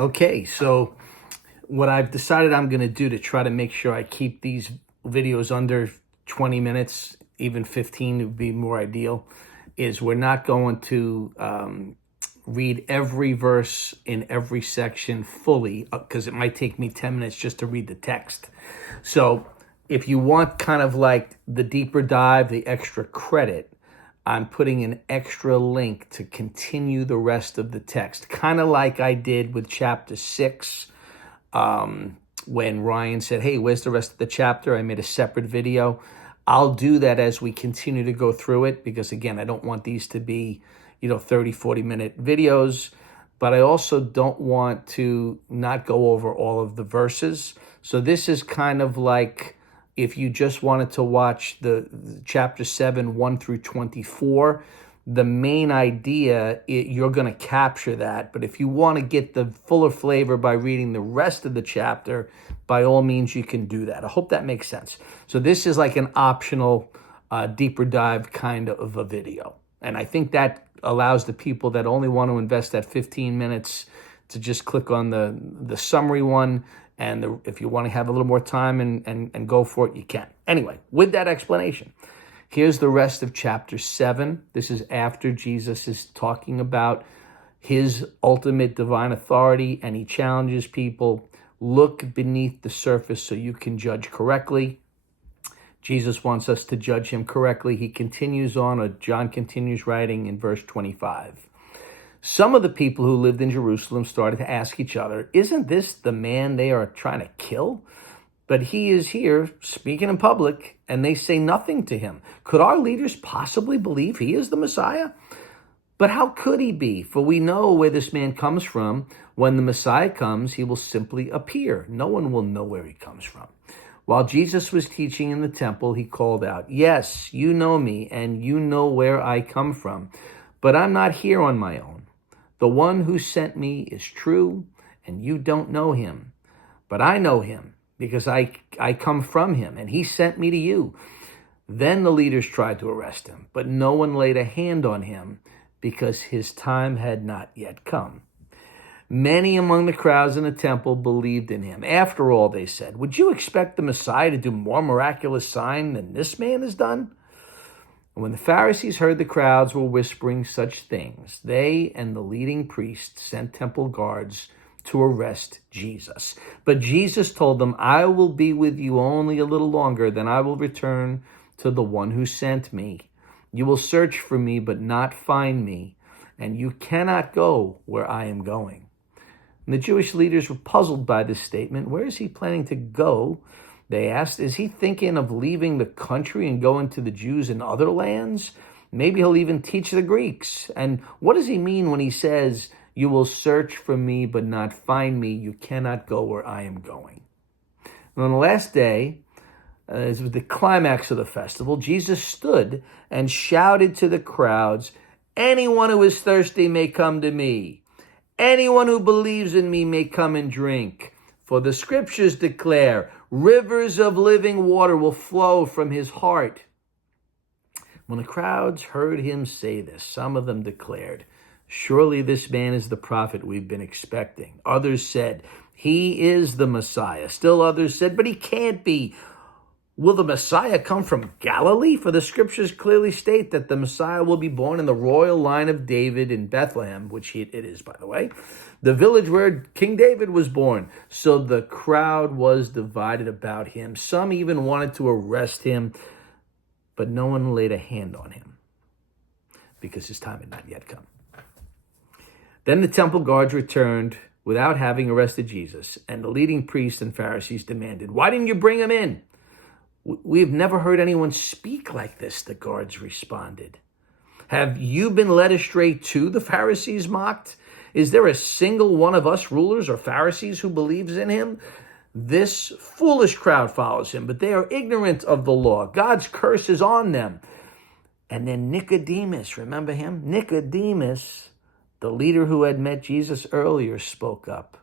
Okay, so what I've decided I'm going to do to try to make sure I keep these videos under 20 minutes, even 15 would be more ideal, is we're not going to read every verse in every section fully, because it might take me 10 minutes just to read the text. So if you want kind of like the deeper dive, the extra credit, I'm putting an extra link to continue the rest of the text, kind of like I did with chapter 6, when Ryan said, hey, where's the rest of the chapter? I made a separate video. I'll do that as we continue to go through it, because again, I don't want these to be 30, 40-minute videos, but I also don't want to not go over all of the verses. So this is kind of like if you just wanted to watch the chapter 7, 1 through 24, the main idea, you're going to capture that. But if you want to get the fuller flavor by reading the rest of the chapter, by all means, you can do that. I hope that makes sense. So this is like an optional deeper dive kind of a video. And I think that allows the people that only want to invest that 15 minutes to just click on the summary one. And if you want to have a little more time and go for it, you can. Anyway, with that explanation, here's the rest of chapter 7. This is after Jesus is talking about his ultimate divine authority, and he challenges people, look beneath the surface so you can judge correctly. Jesus wants us to judge him correctly. He continues on, or John continues writing in verse 25. Some of the people who lived in Jerusalem started to ask each other, isn't this the man they are trying to kill? But he is here speaking in public, and they say nothing to him. Could our leaders possibly believe he is the Messiah? But how could he be? For we know where this man comes from. When the Messiah comes, he will simply appear. No one will know where he comes from. While Jesus was teaching in the temple, he called out, yes, you know me, and you know where I come from. But I'm not here on my own. The one who sent me is true, and you don't know him. But I know him, because I come from him, and he sent me to you. Then the leaders tried to arrest him, but no one laid a hand on him, because his time had not yet come. Many among the crowds in the temple believed in him. After all, they said, would you expect the Messiah to do more miraculous sign than this man has done? And when the Pharisees heard the crowds were whispering such things, they and the leading priests sent temple guards to arrest Jesus. But Jesus told them, I will be with you only a little longer, then I will return to the one who sent me. You will search for me, but not find me, and you cannot go where I am going. And the Jewish leaders were puzzled by this statement. Where is he planning to go? They asked, is he thinking of leaving the country and going to the Jews in other lands? Maybe he'll even teach the Greeks. And what does he mean when he says, you will search for me, but not find me. You cannot go where I am going. And on the last day, as was the climax of the festival, Jesus stood and shouted to the crowds, anyone who is thirsty may come to me. Anyone who believes in me may come and drink. For the scriptures declare, rivers of living water will flow from his heart. When the crowds heard him say this, some of them declared, surely this man is the prophet we've been expecting. Others said, he is the Messiah. Still others said, but he can't be. Will the Messiah come from Galilee? For the scriptures clearly state that the Messiah will be born in the royal line of David in Bethlehem, which it is, by the way, the village where King David was born. So the crowd was divided about him. Some even wanted to arrest him, but no one laid a hand on him because his time had not yet come. Then the temple guards returned without having arrested Jesus, and the leading priests and Pharisees demanded, why didn't you bring him in? We've never heard anyone speak like this, the guards responded. Have you been led astray too, the Pharisees mocked? Is there a single one of us rulers or Pharisees who believes in him? This foolish crowd follows him, but they are ignorant of the law. God's curse is on them. And then Nicodemus, remember him? Nicodemus, the leader who had met Jesus earlier, spoke up.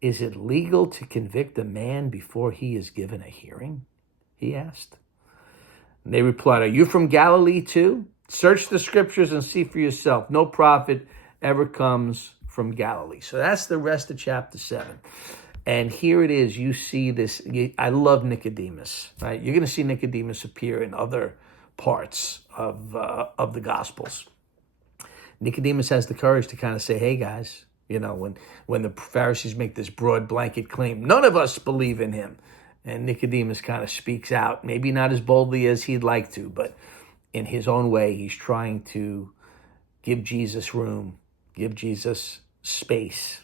Is it legal to convict a man before he is given a hearing? He asked. And they replied, are you from Galilee too? Search the scriptures and see for yourself. No prophet ever comes from Galilee. So that's the rest of chapter 7. And here it is. You see this. I love Nicodemus, right? You're going to see Nicodemus appear in other parts of the Gospels. Nicodemus has the courage to kind of say, hey, guys, when the Pharisees make this broad blanket claim, none of us believe in him. And Nicodemus kind of speaks out, maybe not as boldly as he'd like to, but in his own way, he's trying to give Jesus room, give Jesus space.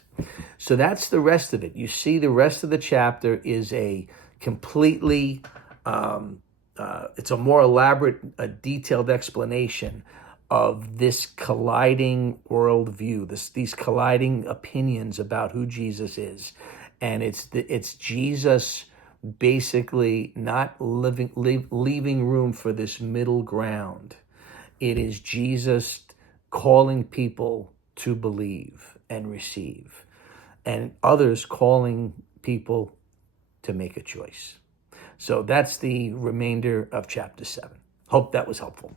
So that's the rest of it. You see, the rest of the chapter is a completely, it's a more elaborate, a detailed explanation of this colliding worldview, these colliding opinions about who Jesus is. And it's Jesus basically not leaving room for this middle ground. It is Jesus calling people to believe and receive, and others calling people to make a choice. So that's the remainder of chapter 7. Hope that was helpful.